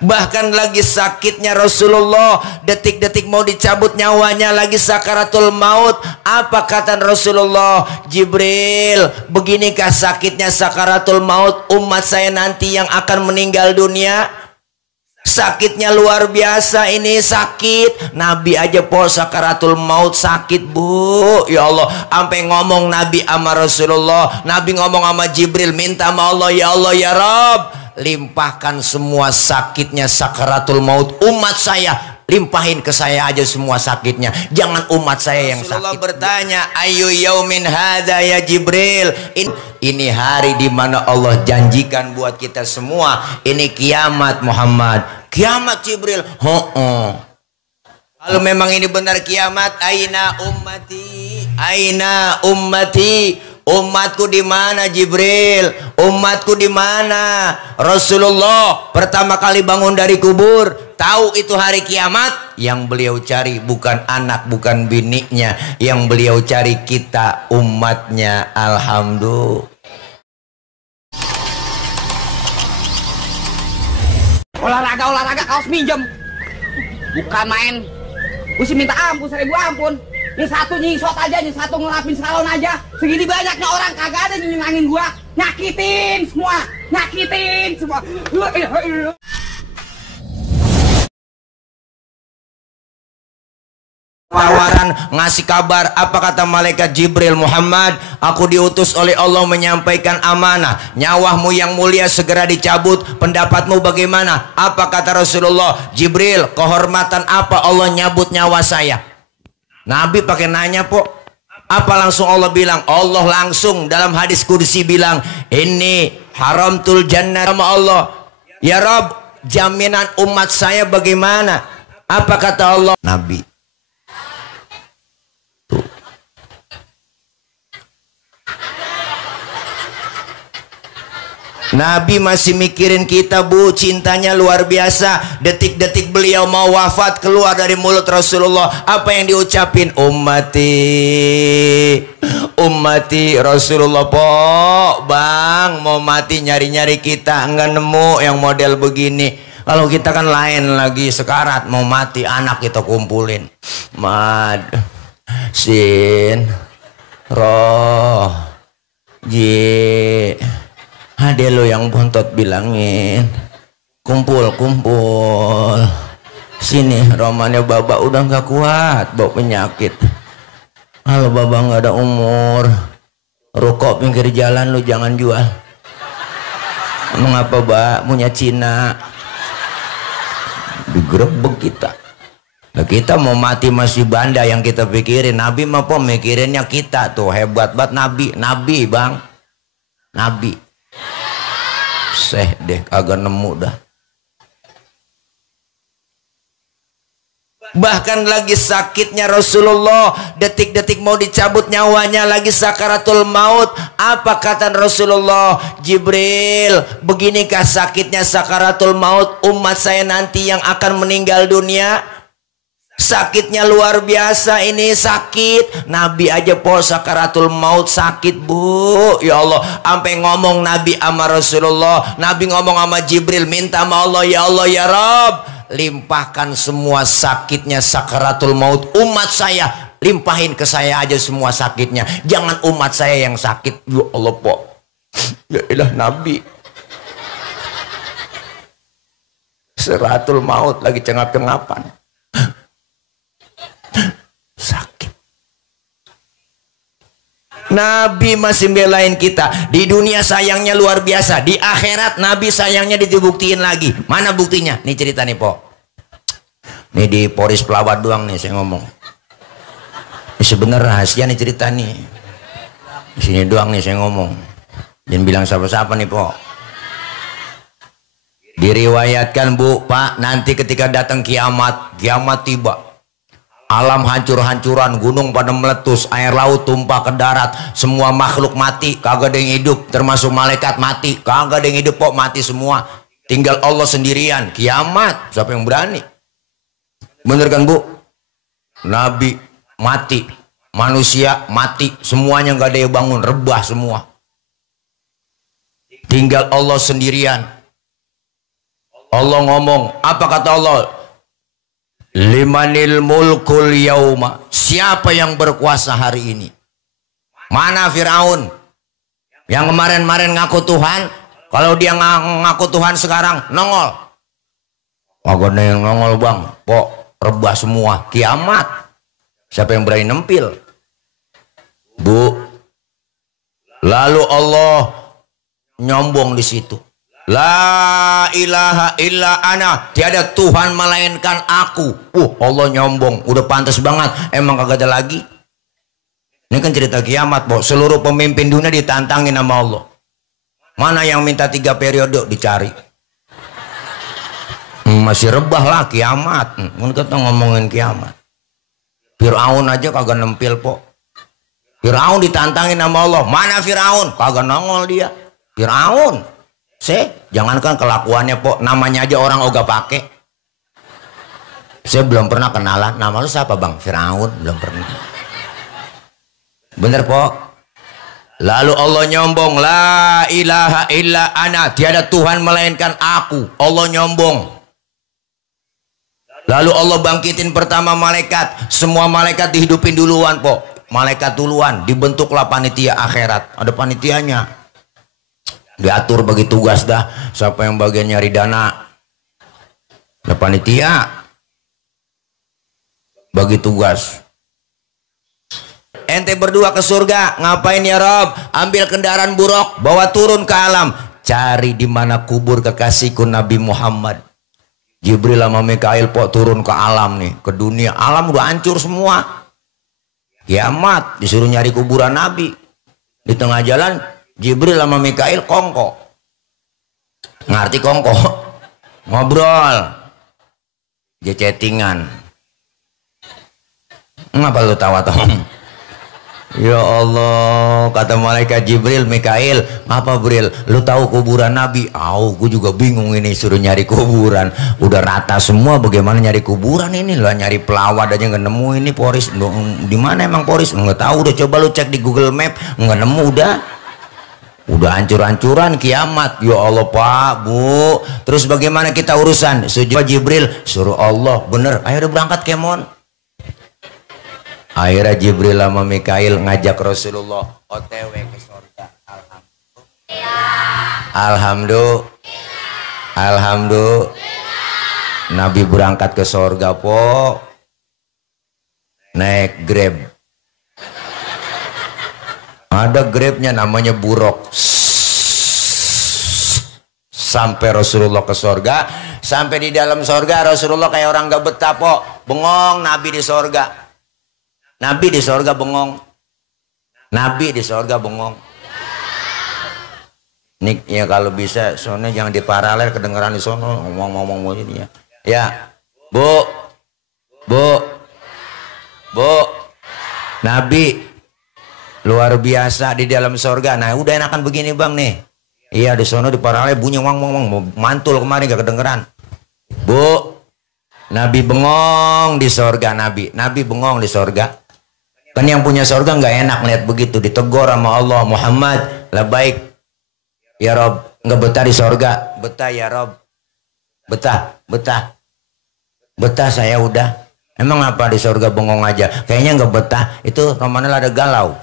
Bahkan lagi sakitnya Rasulullah, detik-detik mau dicabut nyawanya, lagi sakaratul maut. Apa kata Rasulullah? Jibril, beginikah sakitnya sakaratul maut umat saya nanti yang akan meninggal dunia? Sakitnya luar biasa, ini sakit. Nabi aja po sakaratul maut sakit, Bu. Ya Allah, sampai ngomong Nabi sama Rasulullah, Nabi ngomong sama Jibril, minta sama Allah, ya Allah ya Rabb, limpahkan semua sakitnya sakaratul maut umat saya, limpahin ke saya aja semua sakitnya, jangan umat saya yang sakit. Bertanya, ayu yaumin hadza ya Jibril, ini hari di mana Allah janjikan buat kita semua, ini kiamat Muhammad. Kiamat Jibril. Kalau memang ini benar kiamat, aina ummati, aina ummati, umatku di mana Jibril? Umatku di mana? Rasulullah pertama kali bangun dari kubur, tahu itu hari kiamat. Yang beliau cari bukan anak, bukan biniknya, yang beliau cari kita umatnya. Alhamdulillah. Olahraga kaos minjem, bukan main. Gue sih minta ampun, 1000 ampun. Ini satu nyisot aja, ini satu ngelapin salon aja. Segini banyaknya orang kagak ada nyenangin gua. Nyakitin semua, nyakitin semua. Tawaran ngasih kabar, apa kata malaikat Jibril? Muhammad, aku diutus oleh Allah menyampaikan amanah, nyawamu yang mulia segera dicabut, pendapatmu bagaimana? Apa kata Rasulullah? Jibril, kehormatan apa Allah nyabut nyawa saya? Nabi pakai nanya po, apa langsung Allah bilang? Allah langsung dalam hadis kursi bilang, ini haramtul jannah sama Allah. Ya Rabb, jaminan umat saya bagaimana? Apa kata Allah? Nabi, Nabi masih mikirin kita, Bu. Cintanya luar biasa. Detik-detik beliau mau wafat, keluar dari mulut Rasulullah, apa yang diucapin? Ummati, ummati. Rasulullah, po bang mau mati nyari-nyari kita, nggak nemu yang model begini. Kalau kita kan lain, lagi sekarat mau mati, anak kita kumpulin. Mad, sin, roh, ji. Ada lo yang bontot bilangin, kumpul sini, romannya baba udah nggak kuat, bawa penyakit. Kalau baba nggak ada umur, rokok pinggir jalan lu jangan jual. Mengapa ba punya Cina? Digerebek kita. Nah, kita mau mati masih banda yang kita pikirin. Nabi mah pemikirinnya kita tuh hebat banget. Nabi bang, Nabi. Deh kagak nemu dah. Bahkan lagi sakitnya Rasulullah, detik-detik mau dicabut nyawanya, lagi sakaratul maut. Apa kata Rasulullah? Jibril, beginikah sakitnya sakaratul maut umat saya nanti yang akan meninggal dunia? Sakitnya luar biasa, ini sakit. Nabi aja po sakaratul maut sakit, Bu. Ya Allah, sampai ngomong Nabi sama Rasulullah, Nabi ngomong sama Jibril, minta sama Allah, ya Allah ya Rabb, limpahkan semua sakitnya sakaratul maut umat saya, limpahin ke saya aja semua sakitnya, jangan umat saya yang sakit. Ya Allah po, ya ilah Nabi seratul maut lagi cengap-cengapan, sakit. Nabi masih belain kita. Di dunia sayangnya luar biasa, di akhirat Nabi sayangnya dibuktiin lagi. Mana buktinya? Nih cerita nih po, nih di Poris Pelawat doang nih saya ngomong. Ini sebenarnya rahasia nih cerita nih, di sini doang nih saya ngomong, jangan bilang siapa-siapa nih po. Diriwayatkan, Bu, Pak, nanti ketika datang kiamat tiba, alam hancur-hancuran, gunung pada meletus, air laut tumpah ke darat, semua makhluk mati, kagak ada yang hidup, termasuk malaikat mati, kagak ada yang hidup kok, mati semua, tinggal Allah sendirian. Kiamat, siapa yang berani? Bener kan, Bu? Nabi mati, manusia mati, semuanya nggak ada yang bangun, rebah semua, tinggal Allah sendirian. Allah ngomong, apa kata Allah? Limanil mulkul yauma. Siapa yang berkuasa hari ini? Mana Firaun? Yang kemarin-kemarin ngaku Tuhan, kalau dia ngaku Tuhan sekarang nongol. Agak yang nongol bang, pok rebah semua, kiamat. Siapa yang berani nempil? Bu. Lalu Allah nyombong di situ. La ilaha illa ana, tiada Tuhan melainkan aku. Allah nyombong, udah pantas banget. Emang kagak ada lagi. Ini kan cerita kiamat, Bo. Seluruh pemimpin dunia ditantangin sama Allah. Mana yang minta 3 periode dicari. Masih rebah lah kiamat. Kita ngomongin kiamat. Fir'aun aja kagak nempil, Po. Fir'aun ditantangin sama Allah. Mana Fir'aun? Kagak nongol dia. Fir'aun. Jangankan kelakuannya, Po, namanya aja orang ogah pakai. Saya belum pernah kenalan. Nama lu siapa, Bang? Fir'aun, belum pernah. Bener, Po. Lalu Allah nyombong, la ilaha illa ana, tiada Tuhan melainkan aku. Allah nyombong. Lalu Allah bangkitin pertama malaikat. Semua malaikat dihidupin duluan, Po. Malaikat duluan, dibentuklah panitia akhirat. Ada panitianya. Diatur bagi tugas dah. Siapa yang bagian nyari dana? Ada panitia. Bagi tugas. Ente berdua ke surga, ngapain ya Rob? Ambil kendaraan buruk, bawa turun ke alam. Cari di mana kubur kekasihku Nabi Muhammad. Jibril sama Mikail, Po, turun ke alam nih, ke dunia. Alam udah hancur semua. Kiamat, disuruh nyari kuburan Nabi. Di tengah jalan Jibril sama Mikail kongko. Ngerti kongko? Ngobrol. Dia chattingan. Ngapa lu tawa Tom? Ya Allah, kata malaikat Jibril, Mikail, apa Bril? Lu tahu kuburan Nabi? Gue juga bingung ini, suruh nyari kuburan. Udah rata semua, bagaimana nyari kuburan ini? Lah nyari pelawat aja nggak nemu ini Poris. Di mana emang Poris? Nggak tahu. Udah coba lu cek di Google Map, nggak nemu udah hancur-hancuran kiamat. Ya Allah Pak, Bu. Terus bagaimana kita urusan? Sujud Jibril, suruh Allah. Bener, ayo udah berangkat kemon. Akhirnya Jibril sama Mikail ngajak Rasulullah OTW ke surga. Alhamdulillah. Alhamdulillah. Nabi berangkat ke surga, Po. Naik Grab. Ada Grabnya namanya Buruk. Sampai Rasulullah ke surga. Sampai di dalam surga Rasulullah kayak orang gak betah, Po. Bengong Nabi di surga. Nabi di sorga bengong. Nabi di sorga bengong. Nih ya kalau bisa soalnya jangan di paralel kedengeran di sono ngomong-ngomong ini ya. Ya. Bu. Nabi luar biasa di dalam sorga. Nah, udah enakan begini, Bang nih. Iya di sono di paralel bunyi wang mantul kemarin gak kedengeran. Bu. Nabi bengong di sorga. Nabi bengong di sorga. Kan yang punya surga nggak enak lihat begitu, ditegur sama Allah. Muhammad, labaik ya Rob, nggak betah di surga. Betah ya Rob, betah saya udah. Emang apa di surga bengong aja? Kayaknya nggak betah. Itu Romanel ada galau.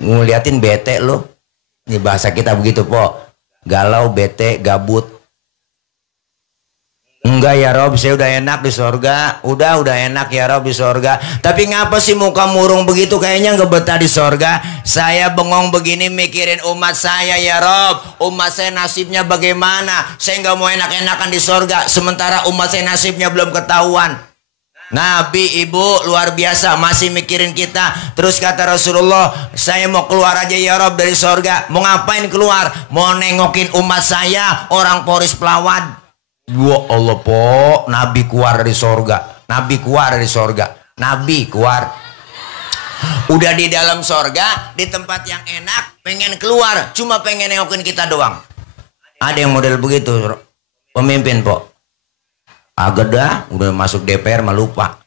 Ngeliatin bete lo. Ini bahasa kita begitu, Po. Galau, bete, gabut. Enggak ya Rob, saya udah enak di sorga. Udah enak ya Rob di sorga. Tapi ngapa sih muka murung begitu? Kayaknya nggak betah di sorga. Saya bengong begini mikirin umat saya ya Rob. Umat saya nasibnya bagaimana? Saya nggak mau enak-enakan di sorga. Sementara umat saya nasibnya belum ketahuan. Nabi ibu luar biasa masih mikirin kita. Terus kata Rasulullah, saya mau keluar aja ya Rob dari sorga. Mau ngapain keluar? Mau nengokin umat saya, orang Poris Pelawat. Ya Allah, Po, Nabi keluar dari sorga. Nabi keluar. Udah di dalam sorga, di tempat yang enak, pengen keluar, cuma pengen nengokin kita doang. Ada yang model begitu, pemimpin, Po. Agak dah, udah masuk DPR malah lupa.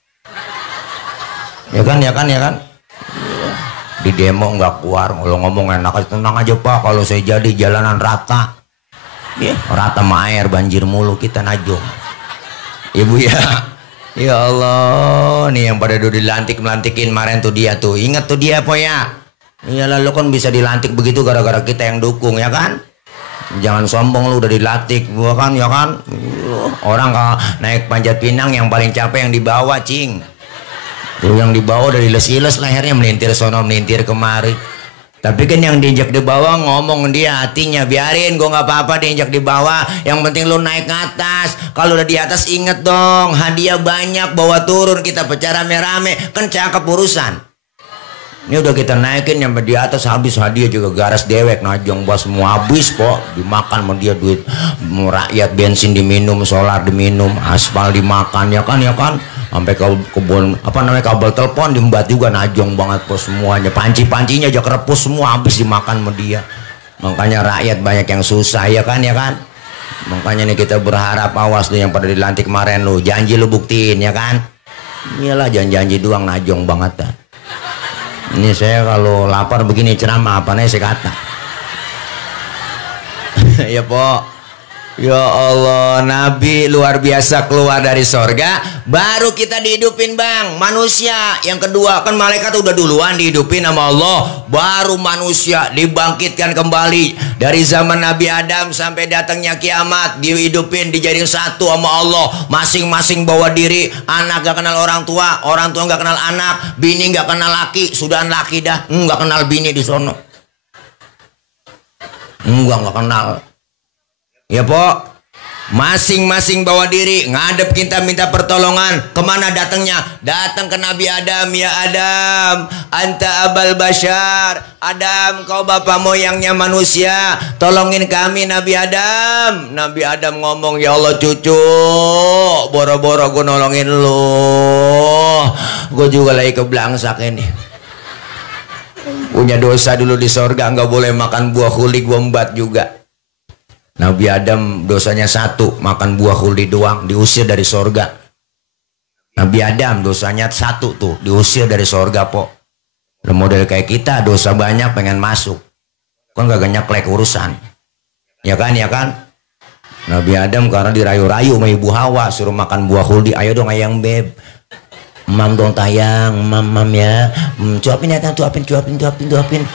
Ya kan. Di demo nggak keluar, kalau ngomong enak, tenang aja Pak, kalau saya jadi jalanan rata. Ya, rata sama air banjir mulu kita najong. Ibu ya. Ya Allah, nih yang pada dulu dilantik-melantikin kemarin tuh dia tuh. Ingat tuh dia po ya. Iya lalu kan bisa dilantik begitu gara-gara kita yang dukung ya kan. Jangan sombong lu udah dilantik gua kan ya kan. Orang kalau naik panjat pinang yang paling capek yang di bawah cing. Tuh yang di bawah udah diles-iles lehernya melintir sono melintir kemari. Tapi kan yang diinjak di bawah ngomong dia hatinya biarin gua nggak apa-apa diinjak di bawah. Yang penting lu naik ke atas. Kalau udah di atas inget dong hadiah banyak bawa turun kita pecah rame-rame kan cakep urusan. Ini udah kita naikin sampai di atas habis hadiah juga garas dewek najong bos semua habis kok dimakan sama dia duit rakyat bensin diminum solar diminum aspal dimakan ya kan sampai kebun apa namanya kabel telepon diembat juga najong banget pos semuanya panci-pancinya aja kerepus semua habis dimakan sama dia. Makanya rakyat banyak yang susah ya kan makanya nih kita berharap awas tuh yang pada dilantik kemarin lu janji lu buktiin ya kan. Iyalah janji doang najong banget dah. Ini saya kalau lapar begini ceramah apa nih saya kata. Ya po. Ya Allah, Nabi luar biasa keluar dari sorga, baru kita dihidupin bang, manusia. Yang kedua kan malaikat udah duluan dihidupin sama Allah, baru manusia dibangkitkan kembali dari zaman Nabi Adam sampai datangnya kiamat, dihidupin dijadiin satu sama Allah, masing-masing bawa diri. Anak gak kenal orang tua gak kenal anak, bini gak kenal laki, sudahan laki dah, gak kenal bini di sono, gak kenal. Ya po, masing-masing bawa diri ngadep kita minta pertolongan. Kemana datangnya? Datang ke Nabi Adam. Ya Adam, anta abal bashar. Adam, kau bapak moyangnya manusia, tolongin kami Nabi Adam. Nabi Adam ngomong, ya Allah cucu, boro-boro gue nolongin lu, gue juga lagi keblangsak ini, punya dosa dulu di sorga, nggak boleh makan buah khuldi, gue embat juga. Nabi Adam dosanya satu, makan buah khuldi doang, diusir dari sorga. Nabi Adam dosanya satu tuh, diusir dari sorga po. Model kayak kita dosa banyak pengen masuk, kan gak nyeklek urusan. Ya kan. Nabi Adam karena dirayu-rayu sama ibu Hawa suruh makan buah khuldi, ayo dong ayang beb, mam dong tayang, mam ya, cuapin ya, cuapin.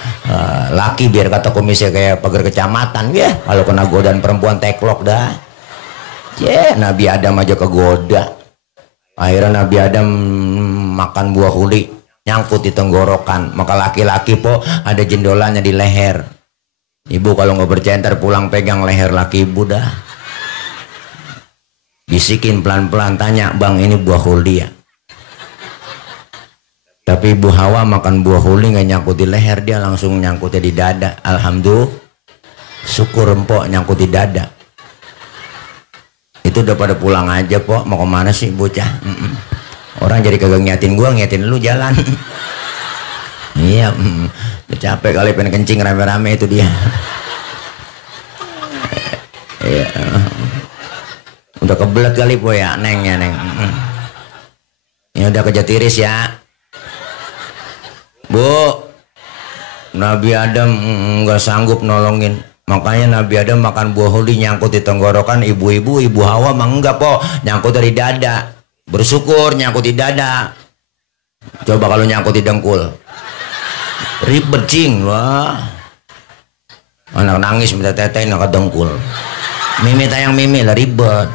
Laki biar kata komisi kayak pagar kecamatan ya, kalau kena godaan perempuan teklok dah. Nabi Adam aja kegoda. Akhirnya Nabi Adam makan buah khuldi, nyangkut di tenggorokan. Maka laki-laki po ada jendolannya di leher. Ibu kalau nggak bercenter pulang pegang leher laki ibu dah. Bisikin pelan-pelan tanya, bang ini buah khuldi ya? Tapi Ibu Hawa makan buah khuldi nggak nyangkut di leher, dia langsung nyangkutnya di dada. Alhamdulillah, syukur empok nyangkut di dada. Itu udah pada pulang aja po, mau kemana sih bocah? Orang jadi kagak ngiatin gua, ngiatin lu jalan. Iya, capek kali pengen kencing rame-rame itu dia. Iya, udah kebelet kali po ya, neng. Ini udah kerja tiris ya. Bu, Nabi Adam nggak sanggup nolongin, makanya Nabi Adam makan buah khuldi nyangkut di tenggorokan. Ibu Hawa mah enggak po, nyangkut dari dada. Bersyukur nyangkut di dada. Coba kalau nyangkut di dengkul, ribet cing wah. Anak nangis minta tetein ke dengkul, mimi tayang mimi lah ribet.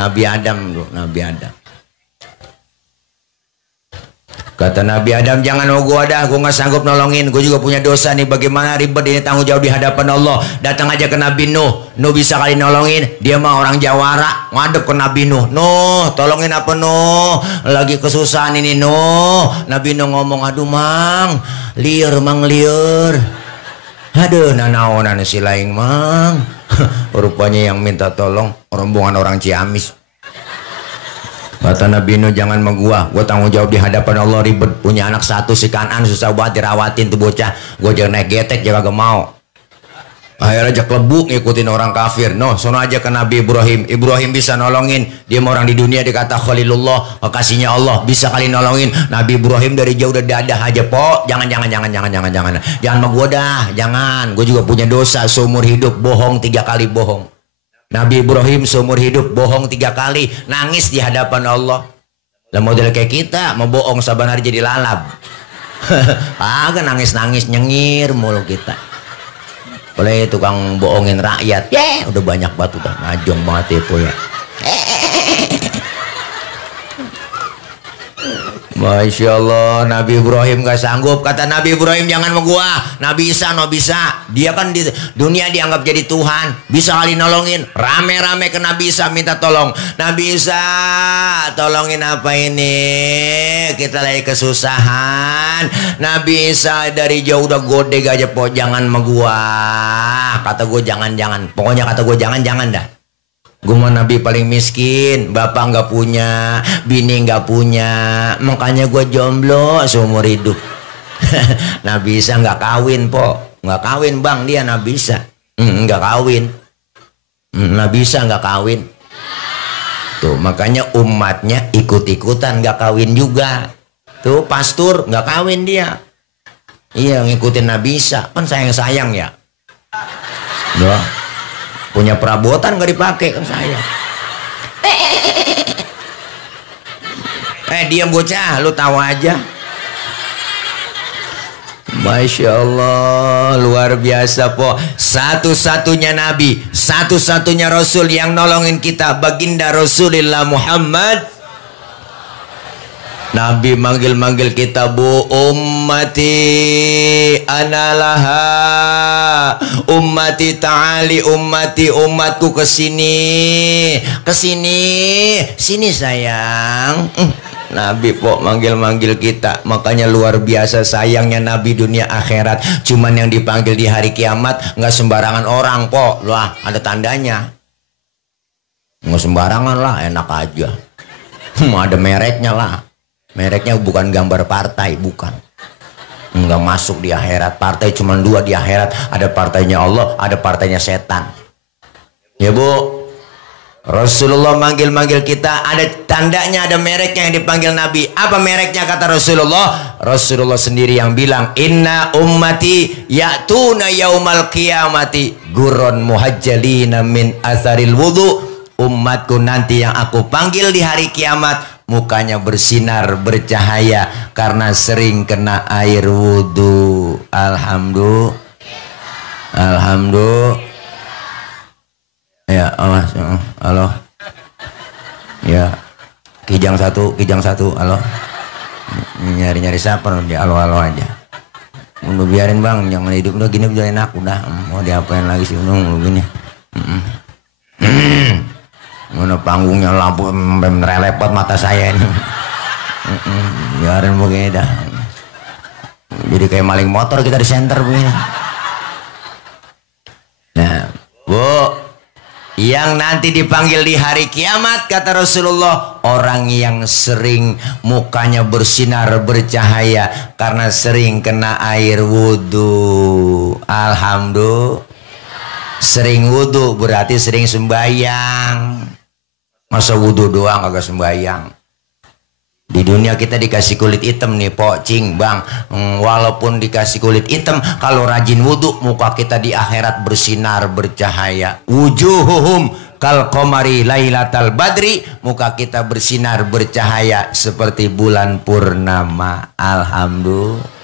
Nabi Adam tuh, Nabi Adam. Kata Nabi Adam, jangan mau gue dah, gue gak sanggup nolongin, gue juga punya dosa nih, bagaimana ribet ini, tanggung jawab di hadapan Allah. Datang aja ke Nabi Nuh bisa kali nolongin, dia mah orang Jawara, ngadep ke Nabi Nuh, tolongin apa Nuh, lagi kesusahan ini Nuh. Nabi Nuh ngomong, aduh mang liur, aduh nanaonan si laing mang. Rupanya yang minta tolong rombongan orang Ciamis. Kata Nabi Nuh, jangan sama gua tanggung jawab di hadapan Allah, ribet, punya anak satu si Kanan susah banget dirawatin tuh bocah, gua jangan naik getek jaga gak mau. Akhirnya aja kelebuk ngikutin orang kafir. No, sono aja ke Nabi Ibrahim. Ibrahim bisa nolongin. Dia orang di dunia dikata Khalilullah, kasihnya Allah, bisa kali nolongin. Nabi Ibrahim dari jauh udah dadah aja, po. Jangan sama gua dah, jangan. Gue juga punya dosa seumur hidup, bohong 3 kali bohong. Nabi Ibrahim seumur hidup bohong 3 kali, nangis di hadapan Allah. Lah model kayak kita mau bohong saban hari jadi lalab. Agak nangis-nangis nyengir mulu kita. Oleh tukang bohongin rakyat, udah banyak batu dah, najong banget itu ya. Masya Allah, Nabi Ibrahim gak sanggup. Kata Nabi Ibrahim, jangan sama gua. Nabi Isa no bisa. Dia kan di dunia dianggap jadi Tuhan, bisa kali nolongin. Rame-rame ke Nabi Isa minta tolong. Nabi Isa, tolongin apa ini? Kita lagi kesusahan. Nabi Isa dari jauh udah godeg aja, po. Jangan sama gua. Kata gua jangan. Pokoknya kata gua jangan dah. Gue mah Nabi paling miskin, bapak nggak punya, bini nggak punya, makanya gue jomblo seumur hidup. Nabi Isa nggak kawin, po, nggak kawin bang dia Nabi Isa, nggak kawin, Nabi Isa nggak kawin. Tuh makanya umatnya ikut-ikutan nggak kawin juga. Tuh pastur nggak kawin dia, iya ngikutin Nabi Isa, kan sayang ya. Doh. Punya perabotan gak dipakai kan saya. Diam bocah, lu tahu aja. Masya Allah, luar biasa po. Satu-satunya Nabi, satu-satunya Rasul yang nolongin kita, baginda Rasulullah Muhammad. Nabi manggil-manggil kita, bu ummati analaha, ummati ta'ali, ummati, umatku kesini, sini sayang. Nabi po manggil-manggil kita, makanya luar biasa sayangnya Nabi dunia akhirat. Cuman yang dipanggil di hari kiamat nggak sembarangan orang po, lah ada tandanya. Nggak sembarangan lah, enak aja. Ada mereknya lah. Mereknya bukan gambar partai, bukan. Nggak masuk di akhirat. Partai cuma 2 di akhirat. Ada partainya Allah, ada partainya setan. Ya bu, Rasulullah manggil-manggil kita, ada tandanya, ada mereknya yang dipanggil Nabi. Apa mereknya kata Rasulullah? Rasulullah sendiri yang bilang, inna ummati ya'tuna yaumal qiyamati gurron muhajjalina min atharil wudu. Umatku nanti yang aku panggil di hari kiamat, mukanya bersinar bercahaya karena sering kena air wudhu. Alhamdulillah. Ya Allah. Ya kijang satu. Allah. Nyari siapa dia, Allah aja. Udah biarin bang, jangan hidup udah gini udah enak udah. Mau diapain lagi sih unung gini. Mana panggungnya lampu merelepot mata saya ini. Biarin begini dah. Jadi kayak maling motor kita di senter begini. Nah, bu, yang nanti dipanggil di hari kiamat kata Rasulullah, orang yang sering mukanya bersinar bercahaya karena sering kena air wudhu. Alhamdulillah. Sering wudhu berarti sering sembahyang. Masa wudhu doang agak sembahyang. Di dunia kita dikasih kulit hitam nih pocing bang. Walaupun dikasih kulit hitam, kalau rajin wudhu muka kita di akhirat bersinar bercahaya. Wujuhuhum kal qamari lailatal badri, muka kita bersinar bercahaya seperti bulan purnama. Alhamdulillah.